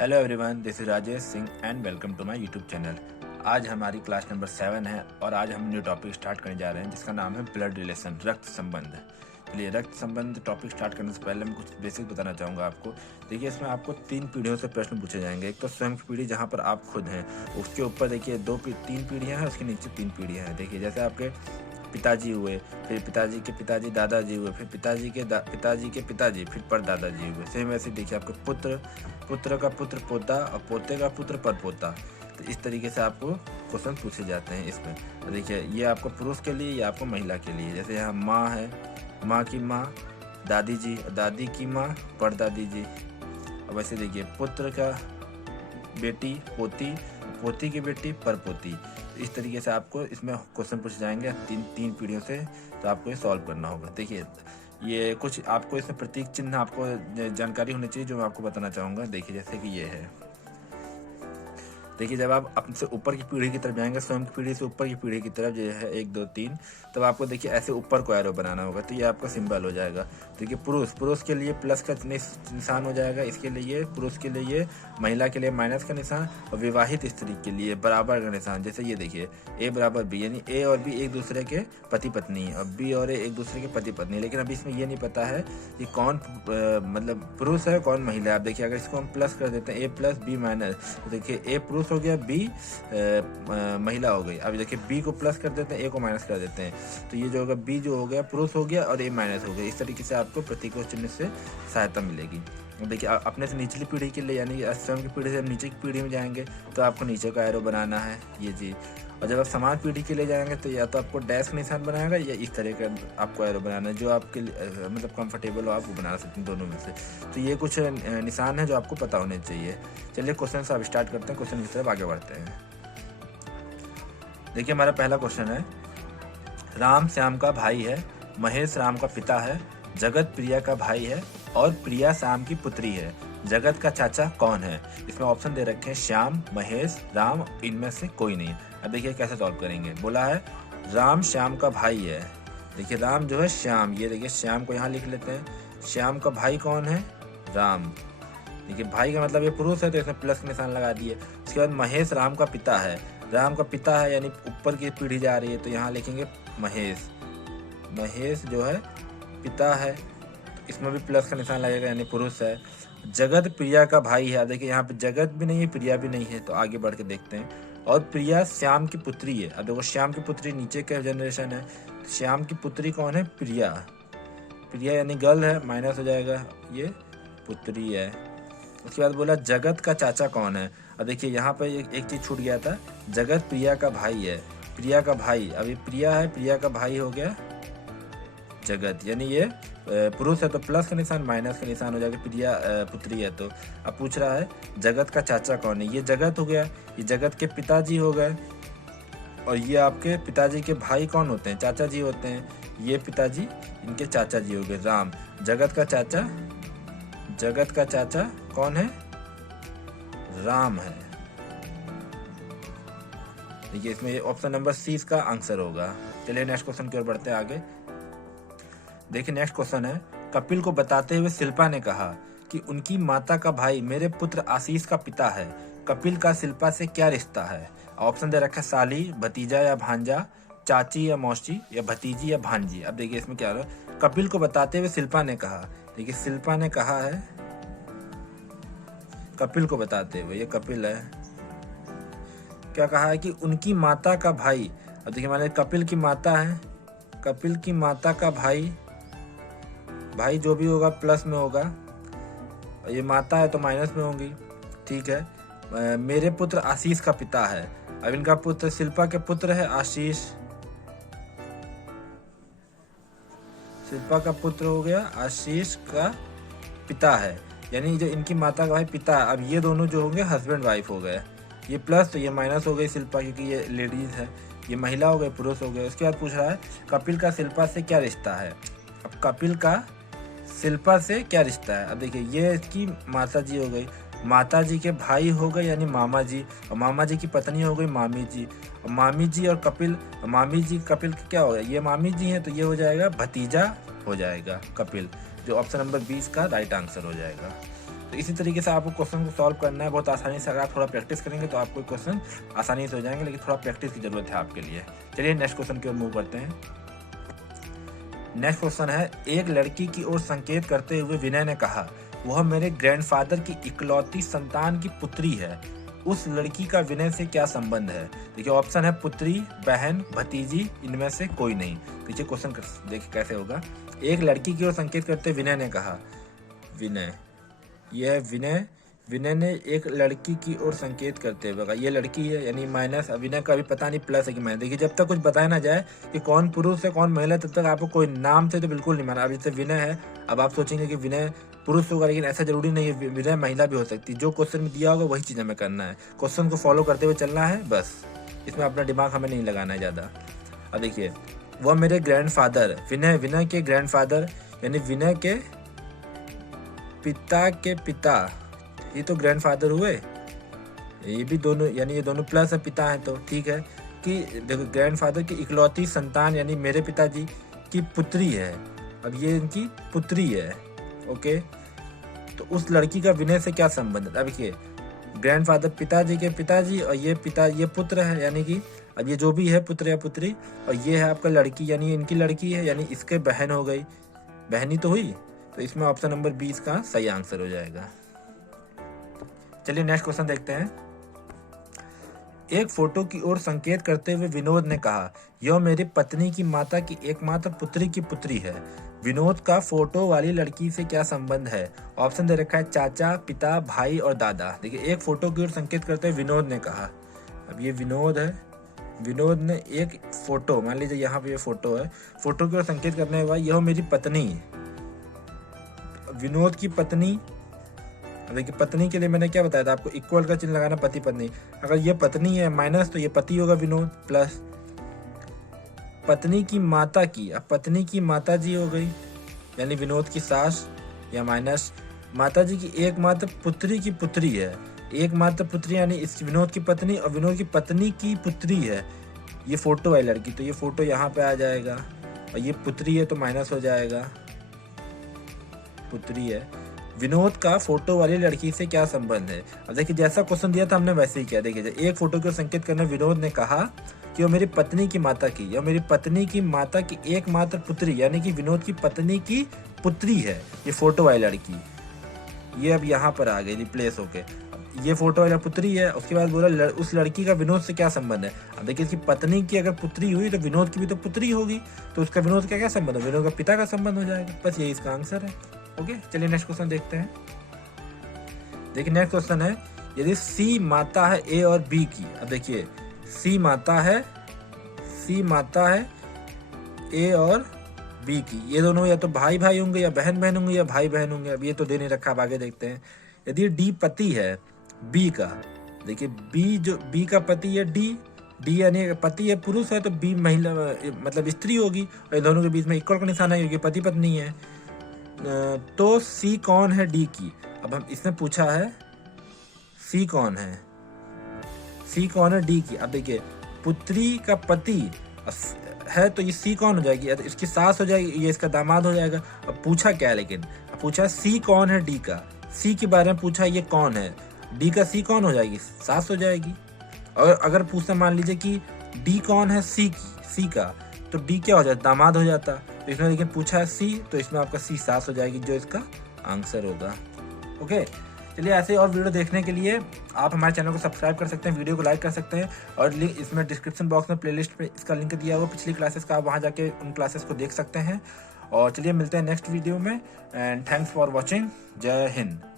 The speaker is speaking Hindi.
Hello everyone, this is Rajesh Singh and welcome to my YouTube channel. आज हमारी क्लास नंबर 7 है और आज हम न्यू टॉपिक स्टार्ट करने जा रहे हैं जिसका नाम है ब्लड रिलेशन, रक्त संबंध। चलिए, रक्त संबंध टॉपिक स्टार्ट करने से पहले मैं कुछ बेसिक बताना चाहूँगा आपको। देखिए, इसमें आपको 3 पीढ़ियों से प्रश्न पूछे जाएंगे। एक तो स्वयं की पीढ़ी जहाँ पर आप खुद हैं, उसके ऊपर देखिए 3 पीढ़ियाँ हैं, उसके नीचे 3 पीढ़ियाँ हैं। देखिए, जैसे आपके पिताजी हुए, फिर पिताजी के पिताजी दादाजी हुए, फिर पिताजी के पिताजी, फिर परदादाजी हुए। सेम वैसे देखिए आपके पुत्र का पुत्र पोता और पोते का पुत्र परपोता। तो इस तरीके से आपको क्वेश्चन पूछे जाते हैं इसमें। तो देखिए, ये आपको पुरुष के लिए, ये आपको महिला के लिए। जैसे यहाँ माँ है, माँ की माँ दादी जी, दादी की माँ परदादी जी। और वैसे देखिए, पुत्र का बेटी पोती, पोती की बेटी परपोती। इस तरीके से आपको इसमें क्वेश्चन पूछे जाएंगे तीन पीढ़ियों से, तो आपको ये सॉल्व करना होगा। देखिए, ये कुछ आपको इसमें प्रतीक चिन्ह आपको जानकारी होनी चाहिए जो मैं आपको बताना चाहूँगा। देखिए, जैसे कि ये है। देखिए, जब आप अपने से ऊपर की पीढ़ी की तरफ जाएंगे, स्वयं की पीढ़ी से ऊपर की पीढ़ी की तरफ, जो है 1 2 3, तब आपको देखिए ऐसे ऊपर को एरो बनाना होगा। तो ये आपका सिंबल हो जाएगा। देखिए, पुरुष के लिए प्लस का निशान हो जाएगा, इसके लिए पुरुष के लिए, महिला के लिए माइनस का निशान, और विवाहित स्त्री के लिए बराबर का निशान। जैसे ये देखिए, ए बराबर बी, यानी ए और बी एक दूसरे के पति पत्नी, और बी और ए एक दूसरे के पति पत्नी। लेकिन अभी इसमें ये नहीं पता है कि कौन मतलब पुरुष है कौन महिला है। आप देखिए, अगर इसको हम प्लस कर देते हैं, ए प्लस बी माइनस, तो देखिए ए पुरुष हो गया, बी महिला हो गई। अब देखिए, बी को प्लस कर देते हैं, ए को माइनस कर देते हैं, तो ये जो होगा बी जो हो गया पुरुष हो गया और ए माइनस हो गया। इस तरीके से आपको प्रतीकों चिन्ह से सहायता मिलेगी। देखिए, अपने से निचली पीढ़ी के लिए, यानी स्वयं की पीढ़ी से हम नीचे की पीढ़ी में जाएंगे, तो आपको नीचे का एरो बनाना है, ये जी। और जब आप समान पीढ़ी के लिए जाएंगे, तो या तो आपको डैश का निशान बनाएगा, या इस तरह का आपको एरो बनाना है, जो आपके मतलब कंफर्टेबल हो, आप वो बना सकते हैं दोनों में से। तो ये कुछ निशान है जो आपको पता होने चाहिए। चलिए, क्वेश्चन से आप स्टार्ट करते हैं, क्वेश्चन की तरफ आगे बढ़ते हैं। देखिए, हमारा पहला क्वेश्चन है, राम श्याम का भाई है, महेश राम का पिता है, जगत प्रिया का भाई है और प्रिया श्याम की पुत्री है। जगत का चाचा कौन है? इसमें ऑप्शन दे रखे हैं श्याम, महेश, राम, इनमें से कोई नहीं। अब देखिए कैसे सॉल्व करेंगे। बोला है राम श्याम का भाई है। देखिए, राम जो है श्याम, ये देखिए श्याम को यहाँ लिख लेते हैं। श्याम का भाई कौन है? राम। देखिए, भाई का मतलब ये पुरुष है, तो इसमें प्लस निशान लगा दिए। उसके बाद महेश राम का पिता है। राम का पिता है यानी ऊपर की पीढ़ी जा रही है, तो यहाँ लिखेंगे महेश। महेश जो है पिता है, इसमें भी प्लस का निशान लगेगा, यानी पुरुष है। जगत प्रिया का भाई है। देखिए, यहाँ पे जगत भी नहीं है, प्रिया भी नहीं है, तो आगे बढ़ के देखते हैं। और प्रिया श्याम की पुत्री है। अब देखो, श्याम की पुत्री नीचे का जनरेशन है, श्याम की पुत्री कौन है? प्रिया। प्रिया यानी गर्ल है, माइनस हो जाएगा, ये पुत्री है। उसके बाद बोला जगत का चाचा कौन है। अब देखिए, यहाँ पर एक चीज छूट गया था, जगत प्रिया का भाई है। प्रिया का भाई, अभी प्रिया है, प्रिया का भाई हो गया जगत, यानी ये पुरुष है, तो प्लस का निशान माइनस का निशान हो जाएगा, प्रिया पुत्री है। तो अब पूछ रहा है जगत का चाचा कौन है। ये जगत हो गया, ये जगत के पिताजी हो गए, और ये आपके पिताजी के भाई कौन होते हैं? चाचा जी होते हैं। ये पिताजी, इनके चाचा जी हो गए राम। जगत का चाचा कौन है? राम है। देखिए, इसमें ऑप्शन नंबर सी इसका आंसर होगा। चलिए, नेक्स्ट क्वेश्चन की ओर बढ़ते हैं आगे। देखिए, नेक्स्ट क्वेश्चन है, कपिल को बताते हुए शिल्पा ने कहा कि उनकी माता का भाई मेरे पुत्र आशीष का पिता है। कपिल का शिल्पा से क्या रिश्ता है? ऑप्शन दे रखा है साली, भतीजा या भांजा, चाची या मौसी, या भतीजी या भांजी। अब देखिए, इसमें क्या हो रहा है, कपिल को बताते हुए शिल्पा ने कहा। देखिए, शिल्पा ने कहा है कपिल को बताते हुए, ये कपिल है, क्या कहा है कि उनकी माता का भाई। अब देखिए, मान लीजिए कपिल की माता है, कपिल की माता का भाई, भाई जो भी होगा प्लस में होगा, और ये माता है तो माइनस में होंगी, ठीक है। मेरे पुत्र आशीष का पिता है। अब इनका पुत्र, शिल्पा के पुत्र है आशीष, शिल्पा का पुत्र हो गया, आशीष का पिता है, यानी जो इनकी माता का भाई पिता है। अब ये दोनों जो होंगे हस्बैंड वाइफ हो गए, ये प्लस तो ये माइनस हो गई शिल्पा, क्योंकि ये लेडीज है, ये महिला हो गए, पुरुष हो गए। उसके बाद पूछ रहा है कपिल का शिल्पा से क्या रिश्ता है। अब कपिल का शिल्पा से क्या रिश्ता है? अब देखिए, ये इसकी माता जी हो गई, माता जी के भाई हो गए यानी मामा जी, और मामा जी की पत्नी हो गई मामी जी, और मामी जी और कपिल, मामी जी कपिल के क्या हो गया, ये मामी जी हैं, तो ये हो जाएगा भतीजा हो जाएगा कपिल, जो ऑप्शन नंबर 20 का राइट आंसर हो जाएगा। तो इसी तरीके से आपको क्वेश्चन को सॉल्व करना है बहुत आसानी से। अगर आप थोड़ा प्रैक्टिस करेंगे तो आपको क्वेश्चन आसानी से हो जाएंगे, लेकिन थोड़ा प्रैक्टिस की जरूरत है आपके लिए। चलिए नेक्स्ट क्वेश्चन की ओर मूव करते हैं। नेक्स्ट क्वेश्चन है, एक लड़की की ओर संकेत करते हुए विनय ने कहा, वह मेरे ग्रैंडफादर की इकलौती संतान की पुत्री है। उस लड़की का विनय से क्या संबंध है? देखिए ऑप्शन है पुत्री, बहन, भतीजी, इनमें से कोई नहीं। देखिए क्वेश्चन देखिए कैसे होगा। एक लड़की की ओर संकेत करते विनय ने कहा, विनय, यह विनय ने एक लड़की की ओर संकेत करते हुए कहा, ये लड़की है यानी माइनस, विनय का अभी पता नहीं प्लस है कि माइनस। देखिए जब तक कुछ बताया ना जाए कि कौन पुरुष है कौन महिला, तब तक आपको कोई नाम से तो बिल्कुल नहीं माना। अब जैसे विनय है, अब आप सोचेंगे कि विनय पुरुष होगा, लेकिन ऐसा जरूरी नहीं है, विनय महिला भी हो सकती है। जो क्वेश्चन में दिया होगा वही चीज़ हमें करना है, क्वेश्चन को फॉलो करते हुए चलना है बस, इसमें अपना दिमाग हमें नहीं लगाना है ज़्यादा। अब देखिए, वह मेरे ग्रैंडफादर, विनय के ग्रैंडफादर यानी विनय के पिता के पिता, ये तो ग्रैंडफादर हुए, ये भी दोनों यानी ये दोनों प्लस है, पिता है तो ठीक है। कि देखो ग्रैंडफादर की इकलौती संतान यानी मेरे पिताजी की पुत्री है, अब ये इनकी पुत्री है। ओके, तो उस लड़की का विनय से क्या संबंध है? अब देखिए ग्रैंडफादर पिताजी के पिताजी और ये पुत्र है, यानी कि अब ये जो भी है पुत्र या पुत्री, और ये है आपका लड़की यानी इनकी लड़की है, यानी इसके बहन हो गई, बहनी तो हुई। तो इसमें ऑप्शन नंबर 20 का सही आंसर हो जाएगा। चलिए नेक्स्ट क्वेश्चन देखते हैं। एक फोटो की ओर संकेत करते हुए विनोद ने कहा, यह मेरी पत्नी की माता की एकमात्र पुत्री की पुत्री है। विनोद का फोटो वाली लड़की से क्या संबंध है? ऑप्शन दे रखा है चाचा, पिता, भाई और दादा। देखिए एक फोटो की ओर संकेत करते हुए विनोद ने कहा, अब ये विनोद है, विनोद ने एक फोटो, मान लीजिए यहाँ पे ये फोटो है, फोटो की ओर संकेत करने के बाद यह मेरी पत्नी, विनोद की पत्नी। देखिए पत्नी के लिए मैंने क्या बताया था आपको, इक्वल का चिन्ह लगाना, पति पत्नी। अगर ये पत्नी है माइनस तो ये पति होगा विनोद, प्लस पत्नी की माता की, अब पत्नी की माता जी हो गई यानी विनोद की सास, या माइनस माता जी की एकमात्र पुत्री की पुत्री है, एकमात्र पुत्री यानी इस विनोद की पत्नी, और विनोद की पत्नी की पुत्री है ये फोटो है लड़की, तो ये फोटो यहाँ पे आ जाएगा, और ये पुत्री है तो माइनस हो जाएगा, पुत्री है। विनोद का फोटो वाली लड़की से क्या संबंध है? अब देखिए जैसा क्वेश्चन दिया था हमने वैसे ही किया। देखिए एक फोटो को संकेत करने विनोद ने कहा कि वो मेरी पत्नी की माता की, या मेरी पत्नी की माता की एकमात्र पुत्री, यानी कि विनोद की पत्नी की पुत्री है ये फोटो वाली लड़की। ये अब यहाँ पर आ गई रिप्लेस होके, ये फोटो वाला पुत्री है। उसके बाद बोला उस लड़की का विनोद से क्या संबंध है? अब देखिए इसकी पत्नी की अगर पुत्री हुई तो विनोद की भी तो पुत्री होगी, तो उसका विनोद का क्या संबंध है? विनोद का पिता का संबंध हो जाएगा। बस यही इसका आंसर है। ओके, चलिए नेक्स्ट क्वेश्चन देखते हैं। देखिए नेक्स्ट क्वेश्चन है, यदि सी माता है ए और बी की, अब देखिए सी माता है ए और बी की, ये दोनों या तो भाई भाई होंगे, या बहन बहन होंगे, या भाई बहन होंगे। अब ये तो दे नहीं रखा, अब आगे देखते हैं। यदि डी पति है बी का, देखिए बी जो बी का पति है डी यानी पति है पुरुष है, तो बी महिला मतलब स्त्री होगी, और इन दोनों के बीच में इक्वल का निशान है क्योंकि पति पत्नी है। तो सी कौन है डी की? अब हम इसने पूछा है सी कौन है डी की। अब देखिए पुत्री का पति है तो ये सी कौन हो जाएगी? इसकी सास हो जाएगी, ये इसका दामाद हो जाएगा। अब पूछा क्या, लेकिन अब पूछा सी कौन है डी का, सी के बारे में पूछा, ये कौन है डी का, सी कौन हो जाएगी? सास हो जाएगी। और अगर पूछना मान लीजिए कि डी कौन है सी का, तो डी क्या हो जाता? दामाद हो जाता। तो इसमें लेकिन पूछा है सी, तो इसमें आपका सी सास हो जाएगी, जो इसका आंसर होगा। ओके, चलिए ऐसे और वीडियो देखने के लिए आप हमारे चैनल को सब्सक्राइब कर सकते हैं, वीडियो को लाइक कर सकते हैं, और लिंक इसमें डिस्क्रिप्शन बॉक्स में प्लेलिस्ट पे इसका लिंक दिया हुआ पिछली क्लासेस का, आप वहाँ जाके उन क्लासेस को देख सकते हैं। और चलिए मिलते हैं नेक्स्ट वीडियो में, एंड थैंक्स फॉर वॉचिंग। जय हिंद।